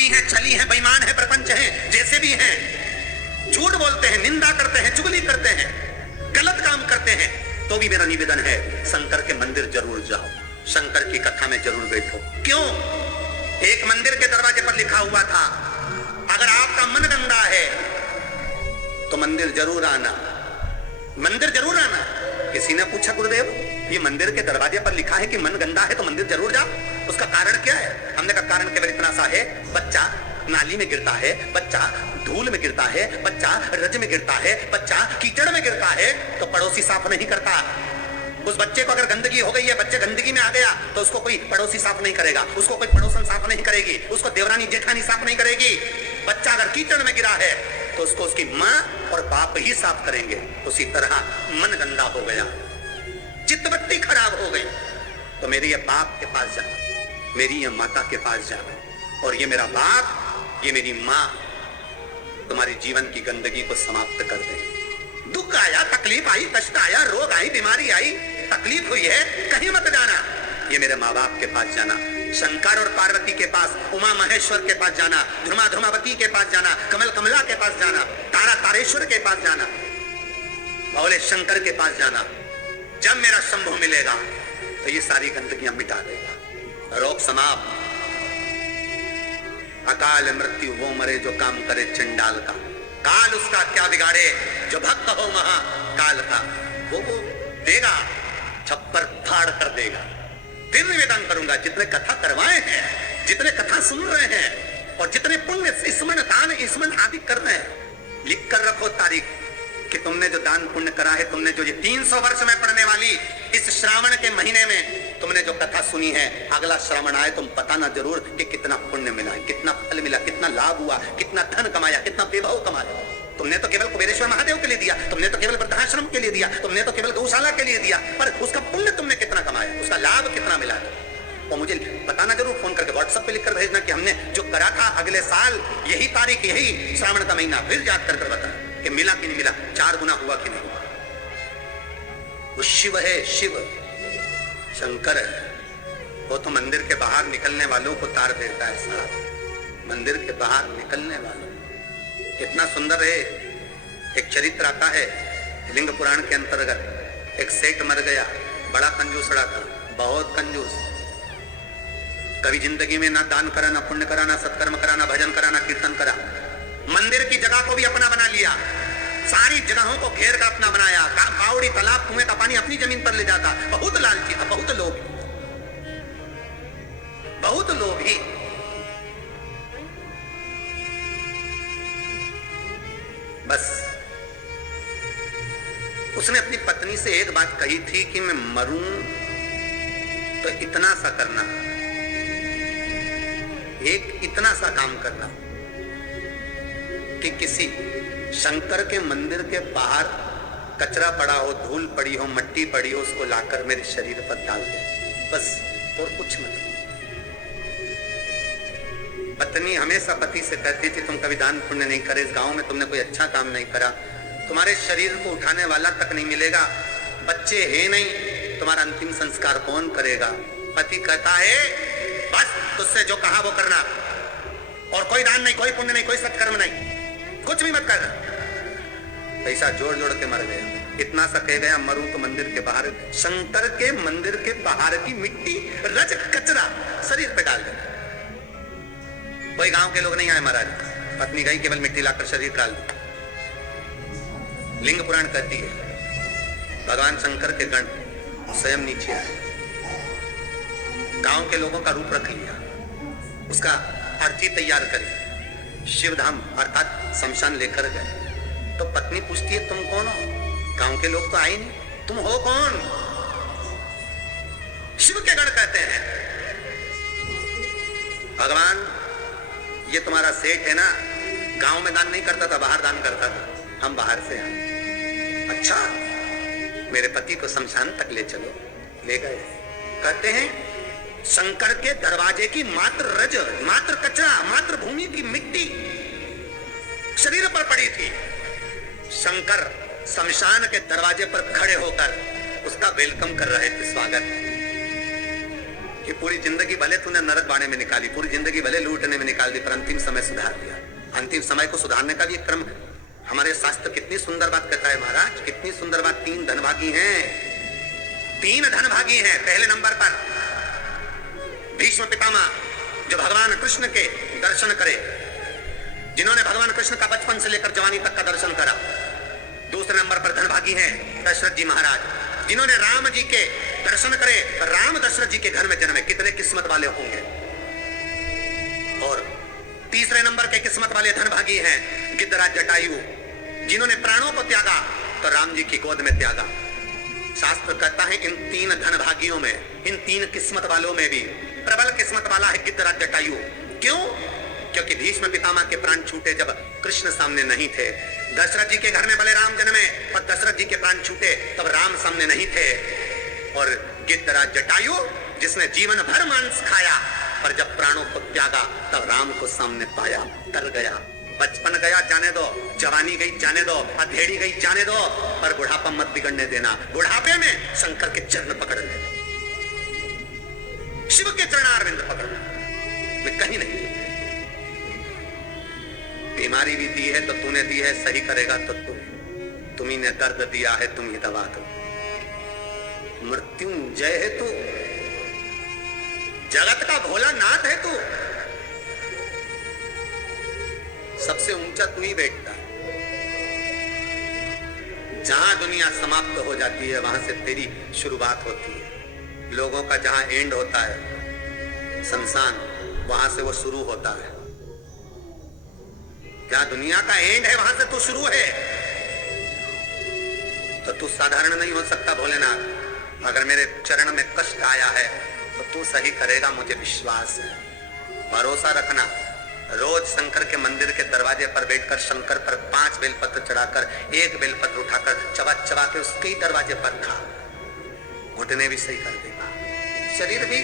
कपटी हैं, छली हैं, बेईमान हैं, प्रपंच हैं, जैसे भी हैं, झूठ बोलते हैं, निंदा करते हैं, चुगली करते हैं, गलत काम करते हैं, तो भी मेरा निवेदन है शंकर के मंदिर जरूर जाओ, शंकर की कथा में जरूर बैठो। क्यों? एक मंदिर के दरवाजे पर लिखा हुआ था, अगर आपका मन गंदा है तो मंदिर जरूर आना, मंदिर जरूर आना। किसी ने पूछा, गुरुदेव ये मंदिर के दरवाजे पर लिखा है कि मन गंदा है तो मंदिर जरूर जाओ, उसका कारण क्या है? हमने कहा कारण केवल इतना सा है, बच्चा नाली में गिरता है, बच्चा धूल में गिरता है, बच्चा रज में गिरता है, बच्चा कीचड़ में गिरता है तो पड़ोसी साफ नहीं करता। उस बच्चे को अगर गंदगी हो गई है, बच्चे गंदगी में आ गया तो उसको कोई पड़ोसी साफ नहीं करेगा, उसको कोई पड़ोसन साफ नहीं करेगी, उसको देवरानी जेठानी साफ नहीं करेगी। बच्चा अगर कीचड़ में गिरा है तो उसको उसकी माँ और बाप ही साफ करेंगे। उसी तरह मन गंदा हो गया, चित्तवृत्ति खराब हो गई तो मेरे ये बाप के पास जाना, मेरी ये माता के पास जाना, और ये मेरा बाप, ये मेरी माँ तुम्हारे जीवन की गंदगी को समाप्त कर दें। दुख आया, तकलीफ आई, कष्ट आया, रोग आई, बीमारी आई, तकलीफ हुई है, कहीं मत जाना, ये मेरे माँ बाप के पास जाना, शंकर और पार्वती के पास, उमा महेश्वर के पास जाना, ध्रुमा ध्रुमावती के पास जाना, कमल कमला के पास जाना, तारा तारेश्वर के पास जाना, भोले शंकर के पास जाना। जब मेरा शंभु मिलेगा तो ये सारी गंदगियां मिटा देगा। रोग समाप्त। अकाल मृत्यु वो मरे जो काम करे चंडाल का, काल उसका क्या बिगाड़े जो भक्त हो महाकाल का। वो देगा, छप्पर फाड़ कर देगा। फिर निवेदन करूंगा, जितने कथा करवाए हैं, जितने कथा सुन रहे हैं और जितने पुण्य स्मरण दान स्मरण आदि कर रहे हैं, लिख कर रखो तारीख कि तुमने जो दान पुण्य करा है, तुमने जो ये 300 वर्ष में पढ़ने वाली इस श्रावण के महीने में तुमने जो कथा सुनी है, अगला श्रावण आए तुम बताना जरूर कि कितना पुण्य मिला, कितना फल मिला, कितना लाभ हुआ, कितना धन कमाया, कितना वैभव कमाया। तुमने तो केवल कुबेरेश्वर महादेव के लिए दिया, तुमने तो केवल वृद्धाश्रम के लिए दिया, तुमने तो केवल गौशाला के लिए दिया, पर उसका पुण्य तुमने कितना कमाया, उसका लाभ कितना मिला। और मुझे बताना जरूर, फोन करके व्हाट्सएप पे लिखकर भेजना कि हमने जो करा था अगले साल यही तारीख, यही श्रावण का महीना, फिर याद कर बताना कि मिला कि नहीं मिला, 4 गुना हुआ कि नहीं हुआ। वो शिव है, शिव शंकर है, वो तो मंदिर के बाहर निकलने वालों को तार देता है साहब। मंदिर के बाहर निकलने वालों, इतना सुंदर है। एक चरित्र आता है लिंग पुराण के अंतर्गत। एक सेठ मर गया, बड़ा कंजूसड़ा था, बहुत कंजूस। कभी जिंदगी में ना दान करा, ना पुण्य करा, ना सत्कर्म करा, ना भजन करा, ना कीर्तन करा। मंदिर की जगह को भी अपना बना लिया, सारी जगहों को घेर कर अपना बनाया। बावड़ी, तालाब, कुएं का पानी अपनी जमीन पर ले जाता। बहुत लालची था, बहुत लोभी, बहुत लोभी। बस उसने अपनी पत्नी से एक बात कही थी कि मैं मरूं तो इतना सा करना, एक इतना सा काम करना कि किसी शंकर के मंदिर के बाहर कचरा पड़ा हो, धूल पड़ी हो, मट्टी पड़ी हो, उसको लाकर मेरे शरीर पर डाल दे, बस, और कुछ मत। पत्नी हमेशा पति से कहती थी, तुम कभी दान पुण्य नहीं करे, इस गांव में तुमने कोई अच्छा काम नहीं करा, तुम्हारे शरीर को उठाने वाला तक नहीं मिलेगा, बच्चे है नहीं, तुम्हारा अंतिम संस्कार कौन करेगा। पति कहता है बस तुझसे जो कहा वो करना, और कोई दान नहीं, कोई पुण्य नहीं, कोई सत्कर्म नहीं, कुछ भी मत कर। पैसा जोड़ जोड़ के मर गया। इतना सा कह गया, मरूं तो मंदिर के बाहर, शंकर के मंदिर के बाहर की मिट्टी, रज, कचरा शरीर पे डाल देना। कोई गांव के लोग नहीं आए महाराज, पत्नी गई, केवल मिट्टी लाकर शरीर डाल दी। लिंग पुराण कहती है भगवान शंकर के गण स्वयं नीचे आए, गांव के लोगों का रूप रख लिया, उसका अर्थी तैयार करी, शिवधाम अर्थात शमशान लेकर गए। तो पत्नी पूछती है तुम कौन हो? गांव के लोग तो आए नहीं, तुम हो कौन? शिव के गण कहते हैं भगवान ये तुम्हारा सेठ है ना, गांव में दान नहीं करता था, बाहर दान करता था, हम बाहर से आए। अच्छा, मेरे पति को शमशान तक ले चलो। ले गए। कहते हैं शंकर के दरवाजे की मात्र रज, मात्र कचरा, मात्र भूमि की मिट्टी शरीर पर पड़ी थी। शंकर शमशान के दरवाजे पर खड़े होकर उसका वेलकम कर रहे थे, स्वागत कि पूरी जिंदगी भले तूने नरक बाड़े में निकाली, पूरी जिंदगी भले लूटने में निकाल दी, पर अंतिम समय सुधार दिया। अंतिम समय को सुधारने का भी एक क्रम है। हमारे शास्त्र कितनी सुंदर बात कहता है महाराज, कितनी सुंदर बात। 3 धनभागी हैं, 3 धनभागी हैं। पहले नंबर पर भीष्म पितामह, जो भगवान कृष्ण के दर्शन करे, जिन्होंने भगवान कृष्ण का बचपन से लेकर जवानी तक का दर्शन करा। दूसरे नंबर पर धनभागी हैं दशरथ जी महाराज, जिन्होंने राम जी के दर्शन करे। राम दशरथ जी के घर में जन्मे, कितने किस्मत वाले होंगे। और तीसरे नंबर के किस्मत वाले धनभागी हैं गिद्धराज जटायु, जिन्होंने प्राणों को त्यागा तो राम जी की गोद में त्यागा। शास्त्र कहता है इन 3 धनभागियों में, इन 3 किस्मत वालों में भी प्रबल किस्मत वाला है गिद्धराज जटायु। क्यों? क्योंकि भीष्म पितामह के प्राण छूटे जब कृष्ण सामने नहीं थे। दशरथ जी के घर में भले राम जन्मे, पर दशरथ जी के प्राण छूटे तब राम सामने नहीं थे। और गिद्धराज जटायु, जिसने जीवन भर मांस खाया, पर जब प्राणों को त्यागा तब राम को सामने पाया, तर गया। बचपन गया जाने दो, जवानी गई जाने दो, अधेड़ी गई जाने दो, पर बुढ़ापा मत बिगड़ने देना। बुढ़ापे में शंकर के चरण पकड़ लेना, शिव के चरणारविंद पकड़ना, वे कहीं नहीं। बीमारी भी दी है तो तूने दी है, सही करेगा तो तुम्ही ने दर्द दिया है, तुम ही दवा दो। मृत्युंजय है तू, जगत का भोला नाथ है तू, सबसे ऊंचा तू ही बैठता है। जहां दुनिया समाप्त हो जाती है वहां से तेरी शुरुआत होती है। लोगों का जहां एंड होता है शमशान, वहां से वो शुरू होता है। जहां दुनिया का एंड है वहां से तू शुरू है। तो तू साधारण नहीं हो सकता भोलेनाथ। अगर मेरे चरण में कष्ट आया है तो तू सही करेगा, मुझे विश्वास है। भरोसा रखना। रोज शंकर के मंदिर के दरवाजे पर बैठकर शंकर पर 5 बेलपत्र चढ़ाकर 1 बेलपत्र उठाकर चबा चबा के उसके ही दरवाजे पर खा, घुटने भी सही कर देगा, शरीर भी